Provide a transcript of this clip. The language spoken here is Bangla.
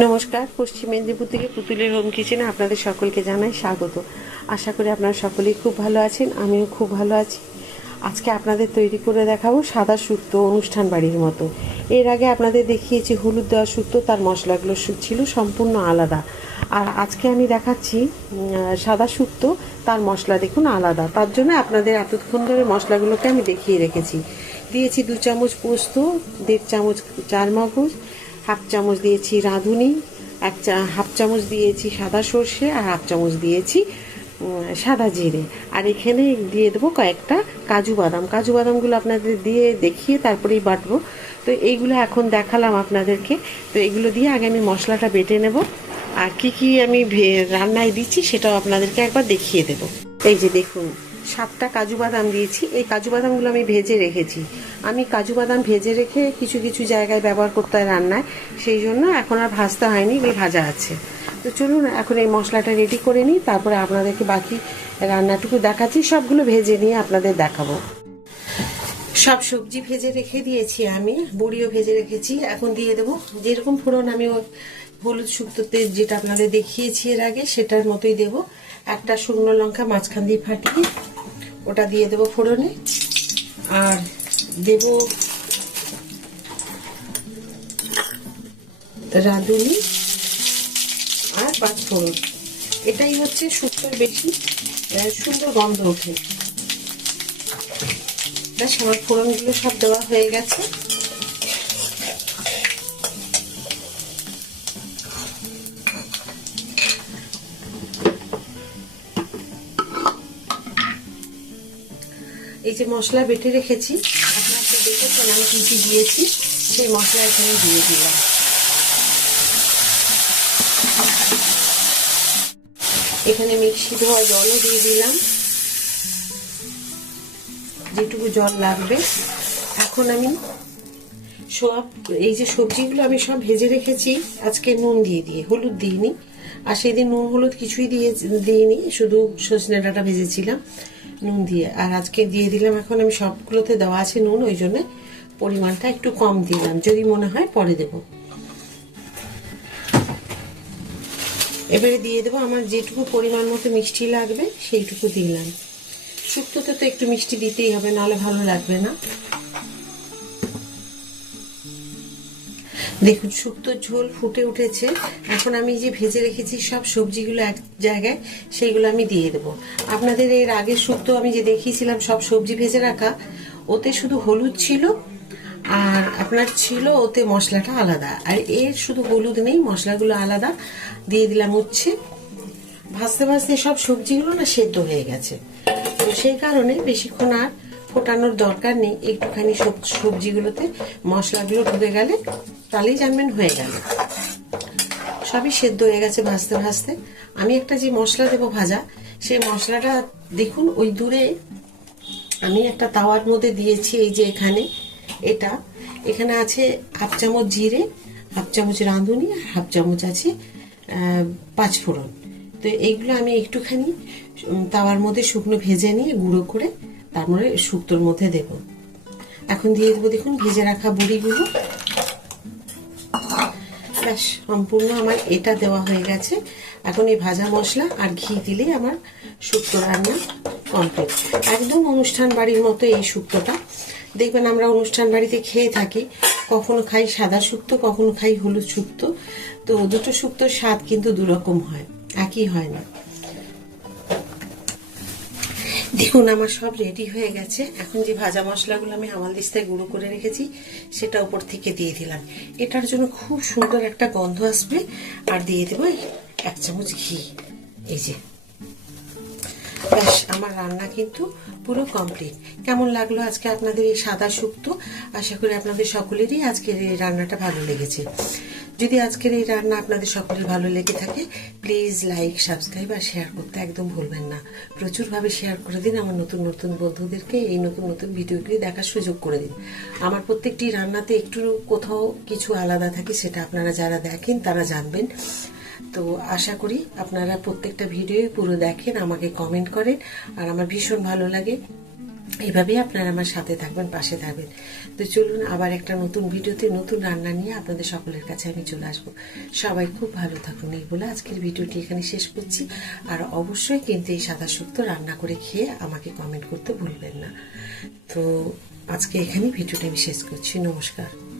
নমস্কার, পশ্চিম মেদিনীপুর থেকে পুতুলের হোম কিচেনে আপনাদের সকলকে জানাই স্বাগত। আশা করি আপনারা সকলেই খুব ভালো আছেন, আমিও খুব ভালো আছি। আজকে আপনাদের তৈরি করে দেখাবো সাদা শুক্তো, অনুষ্ঠান বাড়ির মতো। এর আগে আপনাদের দেখিয়েছি হলুদ দেওয়া শুক্তো, তার মশলাগুলো ছিল সম্পূর্ণ আলাদা। আর আজকে আমি দেখাচ্ছি সাদা শুক্তো, তার মশলা দেখুন আলাদা। তার জন্য আপনাদের এতক্ষণ ধরে মশলাগুলোকে আমি দেখিয়ে রেখেছি। দিয়েছি 2 চামচ পোস্ত, 1.5 চামচ চারমগজ, হাফ চামচ দিয়েছি রাঁধুনি, হাফ চামচ দিয়েছি সাদা সর্ষে, আর হাফ চামচ দিয়েছি সাদা জিরে। আর এখানে দিয়ে দেবো কয়েকটা কাজু বাদাম। কাজু বাদামগুলো আপনাদের দিয়ে দেখিয়ে তারপরেই বাটবো। তো এইগুলো এখন দেখালাম আপনাদেরকে। তো এগুলো দিয়ে আগে আমি মশলাটা বেটে নেব, আর কি কি আমি রান্নায় দিচ্ছি সেটাও আপনাদেরকে একবার দেখিয়ে দেবো। এই যে দেখুন, 7টা কাজু বাদাম দিয়েছি। এই কাজু বাদামগুলো আমি ভেজে রেখেছি। আমি কাজু বাদাম ভেজে রেখে কিছু কিছু জায়গায় ব্যবহার করতে হয় রান্নায়, সেই জন্য এখন আর ভাজতে হয়নি, এগুলো ভাজা আছে। তো চলুন এখন এই মশলাটা রেডি করে নিই, তারপরে আপনাদেরকে বাকি রান্নাটুকু দেখাচ্ছি। সবগুলো ভেজে নিয়ে আপনাদের দেখাবো। সব সবজি ভেজে রেখে দিয়েছি, আমি বড়িও ভেজে রেখেছি। এখন দিয়ে দেবো যেরকম ফোড়ন আমি হলুদ শুক্তোতে যেটা আপনাদের দেখিয়েছি এর আগে, সেটার মতোই দেবো। একটা শুকনো লঙ্কা মাঝখান দিয়ে ফাটিয়ে ওটা দিয়ে দেবো ফোড়নে। আর দেব রাঁধুনি আর 5 ফোড়ন। এটাই হচ্ছে শুক্তোর বেশি সুন্দর গন্ধ ওঠে। আমার ফোড়নগুলো সব দেওয়া হয়ে গেছে। এই যে মশলা বেটে রেখেছি, আপনারা তো দেখেছেন আমি কি কি দিয়েছি, সেই মশলা এখানে দিয়ে দিলাম। এখানে মিক্সি ধোয়া জলও দিয়ে দিলাম, যেটুকু জল লাগবে। এখন আমি সব এই যে সবজিগুলো আমি সব ভেজে রেখেছি আজকে নুন দিয়ে হলুদ দিইনি। আর সেদিন নুন হলুদ কিছুই দিইনি, শুধু সজনে ডাঁটা ভেজেছিলাম নুন দিয়ে। আর আজকে দিয়ে দিলাম। এখন আমি সবগুলোতে দেওয়া আছে নুন, ওই জন্য পরিমাণটা একটু কম দিলাম, যদি মনে হয় পরে দেব। এবারে দিয়ে দেবো আমার যেটুকু পরিমাণ মতো মিষ্টি লাগবে সেইটুকু দিলাম। শুক্তোতে তো একটু মিষ্টি দিতেই হবে, নাহলে ভালো লাগবে না। দেখুন শুক্তোর ঝোল ফুটে উঠেছে। এখন আমি যে ভেজে রেখেছি সব সবজিগুলো এক জায়গায়, সেইগুলো আমি দিয়ে দেবো। আপনাদের এর আগের শুক্তো আমি যে দেখিয়েছিলাম সব সবজি ভেজে রাখা, ওতে শুধু হলুদ ছিল, আর আপনার ছিল ওতে মশলাটা আলাদা। আর এর শুধু হলুদ নেই, মশলাগুলো আলাদা। দিয়ে দিলাম উচ্ছে। ভাজতে ভাজতে সব সবজিগুলো না সেদ্ধ হয়ে গেছে, তো সেই কারণে বেশিক্ষণ আর ফোটানোর দরকার নেই। একটুখানি সবজিগুলোতে মশলাগুলো ঢুকে গেলে তাহলেই জানবেন হয়ে গেল। সবই সেদ্ধ হয়ে গেছে ভাজতে ভাজতে। আমি একটা যে মশলা দেবো ভাজা, সেই মশলাটা দেখুন ওই দূরে আমি একটা তাওয়ার মধ্যে দিয়েছি। এই যে এখানে আছে হাফ চামচ জিরে, হাফ চামচ রাঁধুনি, আর হাফ চামচ আছে 5 ফোড়ন। তো এইগুলো আমি একটুখানি তাওয়ার মধ্যে শুকনো ভেজে নিয়ে গুঁড়ো করে তারপরে শুক্তোর মধ্যে দেব। এখন দিয়ে দেবো দেখুন ভেজে রাখা বড়িগুলো। ব্যাস সম্পূর্ণ আমার এটা দেওয়া হয়ে গেছে। এখন এই ভাজা মশলা আর ঘি দিলেই আমার শুক্তো রান্না কমপ্লিট। একদম অনুষ্ঠান বাড়ির মতো এই শুক্তোটা। দেখবেন আমরা অনুষ্ঠান বাড়িতে খেয়ে থাকি, কখনো খাই সাদা শুক্তো, কখনো খাই হলুদ শুক্তো। তো দুটো শুক্তোর স্বাদ কিন্তু দুরকম হয়, একই হয় না। দেখুন আমার সব রেডি হয়ে গেছে। এখন যে ভাজা মশলাগুলো আমি হামালদিস্তায় গুঁড়ো করে রেখেছি সেটা উপর থেকে দিয়ে দিলাম। এটার জন্য খুব সুন্দর একটা গন্ধ আসবে। আর দিয়ে দেবো 1 চামচ ঘি। এই যে ব্যাস আমার রান্না কিন্তু পুরো কমপ্লিট। কেমন লাগলো আজকে আপনাদের এই সাদা শুক্তো? আশা করি আপনাদের সকলেরই আজকের এই রান্নাটা ভালো লেগেছে। যদি আজকের এই রান্না আপনাদের সকলের ভালো লেগে থাকে, প্লিজ লাইক, সাবস্ক্রাইব আর শেয়ার করতে একদম ভুলবেন না। প্রচুরভাবে শেয়ার করে দিন আমার নতুন নতুন বন্ধুদেরকে, এই নতুন নতুন ভিডিওগুলি দেখার সুযোগ করে দিন। আমার প্রত্যেকটি রান্নাতে একটু কোথাও কিছু আলাদা থাকে, সেটা আপনারা যারা দেখেন তারা জানবেন। তো আশা করি আপনারা প্রত্যেকটা ভিডিও পুরো দেখেন, আমাকে কমেন্ট করেন, আর আমার ভীষণ ভালো লাগে। এইভাবেই আপনারা আমার সাথে থাকবেন, পাশে থাকবেন। তো চলুন আবার একটা নতুন ভিডিওতে নতুন রান্না নিয়ে আপনাদের সকলের কাছে আমি চলে আসবো। সবাই খুব ভালো থাকুন এই বলে আজকের ভিডিওটি এখানে শেষ করছি। আর অবশ্যই কিন্তু এই সাদা শুক্তো রান্না করে খেয়ে আমাকে কমেন্ট করতে ভুলবেন না। তো আজকে এখানেই ভিডিওটি আমি শেষ করছি। নমস্কার।